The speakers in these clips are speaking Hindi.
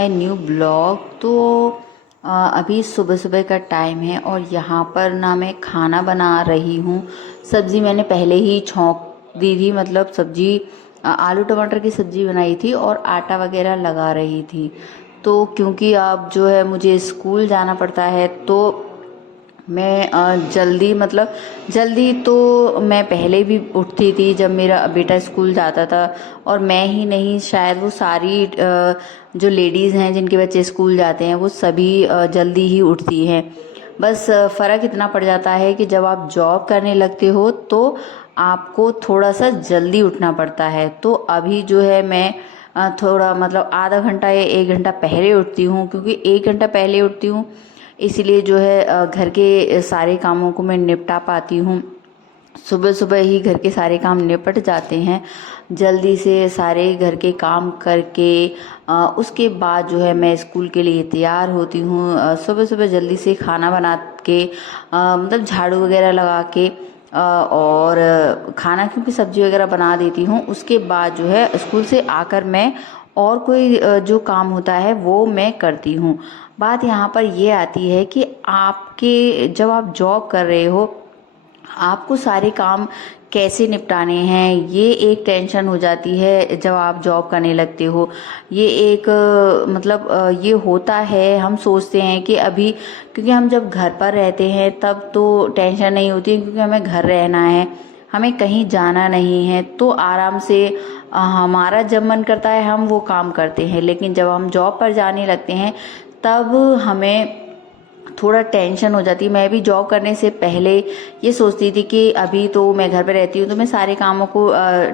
My new blog. तो अभी सुबह सुबह का टाइम है और यहाँ पर ना मैं खाना बना रही हूँ। सब्ज़ी मैंने पहले ही छौंक दी थी, मतलब सब्ज़ी आलू टमाटर की सब्ज़ी बनाई थी और आटा वगैरह लगा रही थी। तो क्योंकि अब जो है मुझे स्कूल जाना पड़ता है तो मैं जल्दी तो मैं पहले भी उठती थी जब मेरा बेटा स्कूल जाता था। और मैं ही नहीं, शायद वो सारी जो लेडीज़ हैं जिनके बच्चे स्कूल जाते हैं वो सभी जल्दी ही उठती हैं। बस फ़र्क इतना पड़ जाता है कि जब आप जॉब करने लगते हो तो आपको थोड़ा सा जल्दी उठना पड़ता है। तो अभी जो है मैं थोड़ा मतलब आधा घंटा या 1 घंटा पहले उठती हूँ, क्योंकि 1 घंटा पहले उठती हूँ इसीलिए जो है घर के सारे कामों को मैं निपटा पाती हूँ। सुबह सुबह ही घर के सारे काम निपट जाते हैं। जल्दी से सारे घर के काम करके उसके बाद जो है मैं स्कूल के लिए तैयार होती हूँ। सुबह सुबह जल्दी से खाना बना के मतलब झाड़ू वगैरह लगा के और खाना, क्योंकि सब्जी वगैरह बना देती हूँ। उसके बाद जो है स्कूल से आकर मैं और कोई जो काम होता है वो मैं करती हूँ। बात यहाँ पर ये आती है कि आपके जब आप जॉब कर रहे हो आपको सारे काम कैसे निपटाने हैं, ये एक टेंशन हो जाती है जब आप जॉब करने लगते हो। ये एक ये होता है। हम सोचते हैं कि अभी, क्योंकि हम जब घर पर रहते हैं तब तो टेंशन नहीं होती है, क्योंकि हमें घर रहना है, हमें कहीं जाना नहीं है, तो आराम से हमारा जब मन करता है हम वो काम करते हैं। लेकिन जब हम जॉब पर जाने लगते हैं तब हमें थोड़ा टेंशन हो जाती है। मैं भी जॉब करने से पहले ये सोचती थी कि अभी तो मैं घर पे रहती हूँ तो मैं सारे कामों को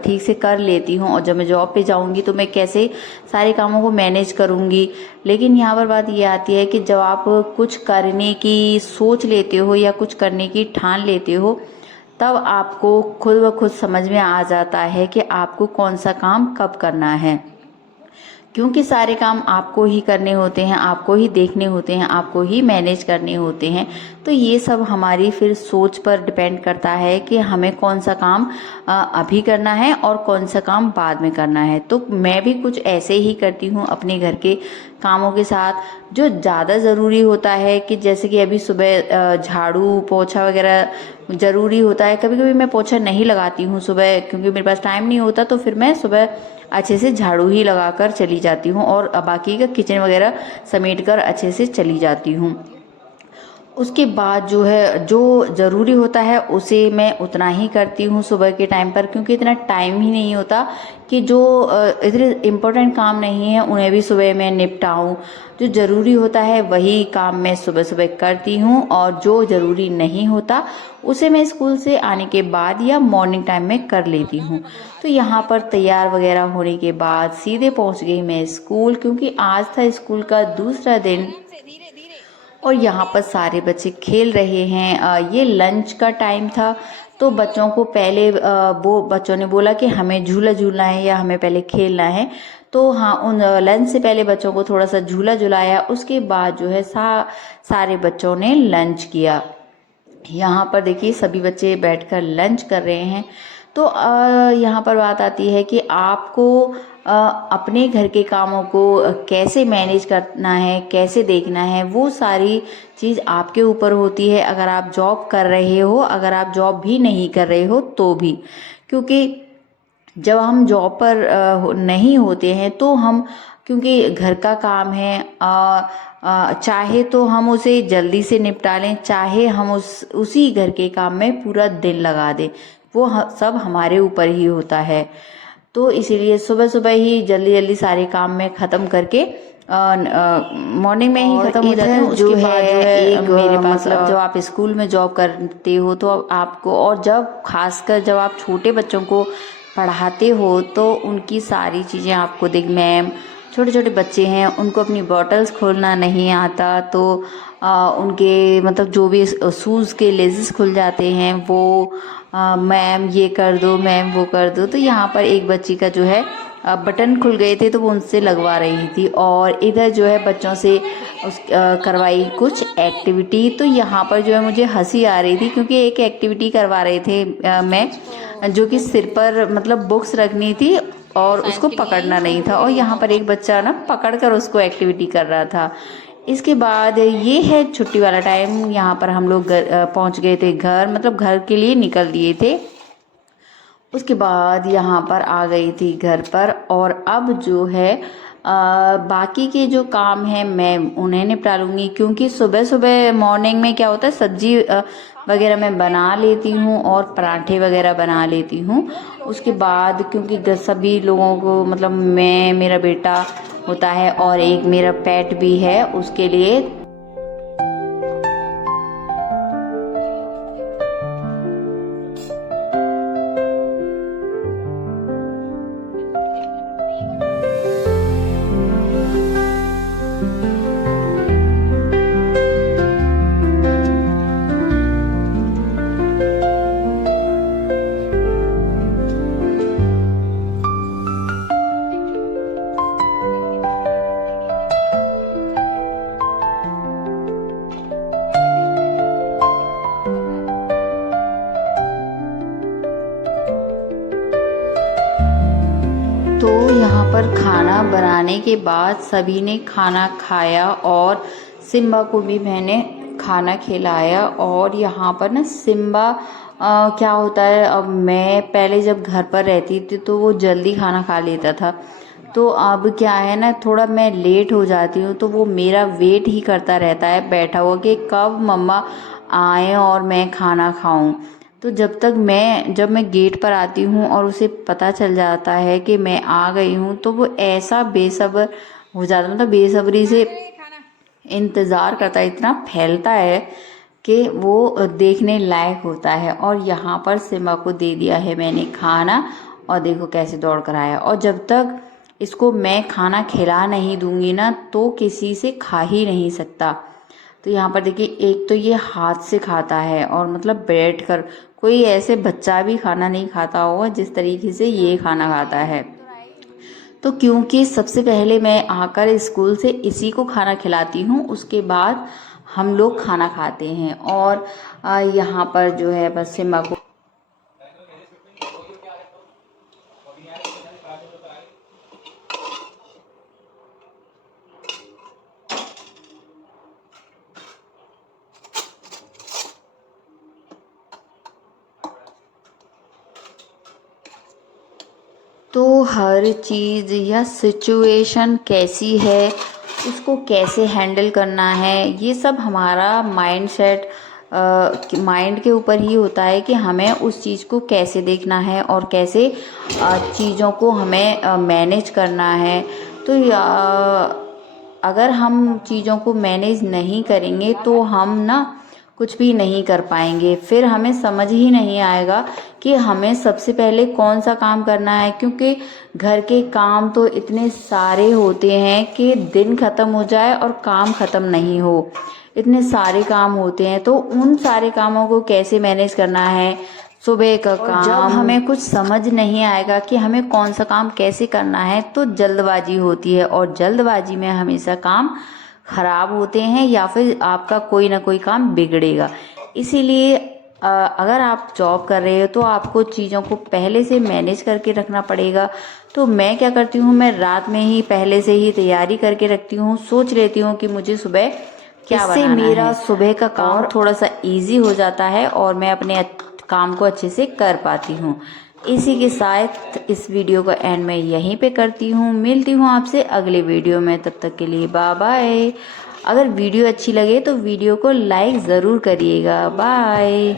ठीक से कर लेती हूँ, और जब मैं जॉब पे जाऊँगी तो मैं कैसे सारे कामों को मैनेज करूँगी। लेकिन यहाँ पर बात ये आती है कि जब आप कुछ करने की सोच लेते हो या कुछ करने की ठान लेते हो तब आपको खुद ब खुद समझ में आ जाता है कि आपको कौन सा काम कब करना है, क्योंकि सारे काम आपको ही करने होते हैं, आपको ही देखने होते हैं, आपको ही मैनेज करने होते हैं। तो ये सब हमारी फिर सोच पर डिपेंड करता है कि हमें कौन सा काम अभी करना है और कौन सा काम बाद में करना है। तो मैं भी कुछ ऐसे ही करती हूँ अपने घर के कामों के साथ। जो ज़्यादा ज़रूरी होता है, कि जैसे कि अभी सुबह झाड़ू पोछा वगैरह ज़रूरी होता है। कभी कभी मैं पोछा नहीं लगाती हूँ सुबह, क्योंकि मेरे पास टाइम नहीं होता, तो फिर मैं सुबह अच्छे से झाड़ू ही लगाकर चली जाती हूँ और बाकी का किचन वगैरह समेट कर अच्छे से चली जाती हूँ। उसके बाद जो है जो ज़रूरी होता है उसे मैं उतना ही करती हूँ सुबह के टाइम पर, क्योंकि इतना टाइम ही नहीं होता कि जो इतने इम्पोर्टेंट काम नहीं है उन्हें भी सुबह मैं निपटाऊँ। जो ज़रूरी होता है वही काम मैं सुबह सुबह करती हूँ, और जो ज़रूरी नहीं होता उसे मैं स्कूल से आने के बाद या मॉर्निंग टाइम में कर लेती हूँ। तो यहाँ पर तैयार वगैरह होने के बाद सीधे पहुँच गई मैं स्कूल, क्योंकि आज था स्कूल का दूसरा दिन और यहाँ पर सारे बच्चे खेल रहे हैं। ये लंच का टाइम था, तो बच्चों को पहले वो बच्चों ने बोला कि हमें झूला झूलना है या हमें पहले खेलना है। तो हाँ, उन लंच से पहले बच्चों को थोड़ा सा झूला झुलाया। उसके बाद जो है सारे बच्चों ने लंच किया। यहाँ पर देखिए सभी बच्चे बैठकर लंच कर रहे हैं। तो यहाँ पर बात आती है कि आपको अपने घर के कामों को कैसे मैनेज करना है, कैसे देखना है, वो सारी चीज़ आपके ऊपर होती है। अगर आप जॉब कर रहे हो, अगर आप जॉब भी नहीं कर रहे हो तो भी, क्योंकि जब हम जॉब पर नहीं होते हैं तो हम, क्योंकि घर का काम है, चाहे तो हम उसे जल्दी से निपटा लें, चाहे हम उसी घर के काम में पूरा दिन लगा दें, वो सब हमारे ऊपर ही होता है। तो इसीलिए सुबह सुबह ही जल्दी जल्दी सारे काम में ख़त्म करके मॉर्निंग में ही ख़त्म हो जाते हैं। उसके बाद जो है एक मेरे पास, मतलब जब आप स्कूल में जॉब करते हो तो आपको, और जब खासकर जब आप छोटे बच्चों को पढ़ाते हो तो उनकी सारी चीज़ें आपको मैम, छोटे छोटे बच्चे हैं उनको अपनी बॉटल्स खोलना नहीं आता, तो उनके मतलब जो भी शूज़ के लेसेस खुल जाते हैं वो मैम ये कर दो, मैम वो कर दो। तो यहाँ पर एक बच्ची का जो है बटन खुल गए थे तो वो उनसे लगवा रही थी, और इधर जो है बच्चों से करवाई कुछ एक्टिविटी। तो यहाँ पर जो है मुझे हंसी आ रही थी, क्योंकि एक एक्टिविटी करवा रहे थे मैं, जो कि सिर पर मतलब बुक्स रखनी थी और उसको पकड़ना नहीं था, और यहाँ पर एक बच्चा ना पकड़कर उसको एक्टिविटी कर रहा था। इसके बाद ये है छुट्टी वाला टाइम। यहाँ पर हम लोग पहुँच गए थे घर, मतलब घर के लिए निकल दिए थे। उसके बाद यहाँ पर आ गई थी घर पर, और अब जो है बाकी के जो काम है मैं उन्हें निपटा लूँगी, क्योंकि सुबह सुबह मॉर्निंग में क्या होता है, सब्जी वगैरह मैं बना लेती हूँ और पराठे वगैरह बना लेती हूँ। उसके बाद क्योंकि सभी लोगों को, मतलब मैं, मेरा बेटा होता है और एक मेरा पेट भी है, उसके लिए तो यहाँ पर खाना बनाने के बाद सभी ने खाना खाया, और सिम्बा को भी मैंने खाना खिलाया। और यहाँ पर ना सिम्बा क्या होता है, अब मैं पहले जब घर पर रहती थी तो वो जल्दी खाना खा लेता था, तो अब क्या है ना, थोड़ा मैं लेट हो जाती हूँ तो वो मेरा वेट ही करता रहता है बैठा हुआ कि कब मम्मा आए और मैं खाना खाऊं। तो जब मैं गेट पर आती हूँ और उसे पता चल जाता है कि मैं आ गई हूँ, तो वो ऐसा बेसब्र हो जाता, मतलब बेसब्री से इंतज़ार करता है, इतना फैलता है कि वो देखने लायक होता है। और यहाँ पर सिम्बा को दे दिया है मैंने खाना, और देखो कैसे दौड़ कर आया। और जब तक इसको मैं खाना खिला नहीं दूंगी ना, तो किसी से खा ही नहीं सकता। तो यहाँ पर देखिए, एक तो ये हाथ से खाता है, और मतलब बैठ कर, कोई ऐसे बच्चा भी खाना नहीं खाता होगा जिस तरीके से ये खाना खाता है। तो क्योंकि सबसे पहले मैं आकर स्कूल से इसी को खाना खिलाती हूँ, उसके बाद हम लोग खाना खाते हैं। और यहाँ पर जो है बस सिम्बा को तो हर चीज़ या सिचुएशन कैसी है, उसको कैसे हैंडल करना है, ये सब हमारा माइंड के ऊपर ही होता है कि हमें उस चीज़ को कैसे देखना है और कैसे चीज़ों को हमें मैनेज करना है। तो अगर हम चीज़ों को मैनेज नहीं करेंगे तो हम ना कुछ भी नहीं कर पाएंगे, फिर हमें समझ ही नहीं आएगा कि हमें सबसे पहले कौन सा काम करना है। क्योंकि घर के काम तो इतने सारे होते हैं कि दिन ख़त्म हो जाए और काम ख़त्म नहीं हो, इतने सारे काम होते हैं। तो उन सारे कामों को कैसे मैनेज करना है, सुबह का काम, जब हमें कुछ समझ नहीं आएगा कि हमें कौन सा काम कैसे करना है, तो जल्दबाजी होती है, और जल्दबाजी में हमेशा काम खराब होते हैं या फिर आपका कोई ना कोई काम बिगड़ेगा। इसीलिए अगर आप जॉब कर रहे हो तो आपको चीज़ों को पहले से मैनेज करके रखना पड़ेगा। तो मैं क्या करती हूँ, मैं रात में ही पहले से ही तैयारी करके रखती हूँ, सोच लेती हूँ कि मुझे सुबह क्या बनाना है। इससे मेरा सुबह का काम थोड़ा सा इजी हो जाता है और मैं अपने काम को अच्छे से कर पाती हूँ। इसी के साथ इस वीडियो का एंड मैं यहीं पे करती हूँ। मिलती हूँ आपसे अगले वीडियो में, तब तक के लिए बाय बाय। अगर वीडियो अच्छी लगे तो वीडियो को लाइक ज़रूर करिएगा। बाय।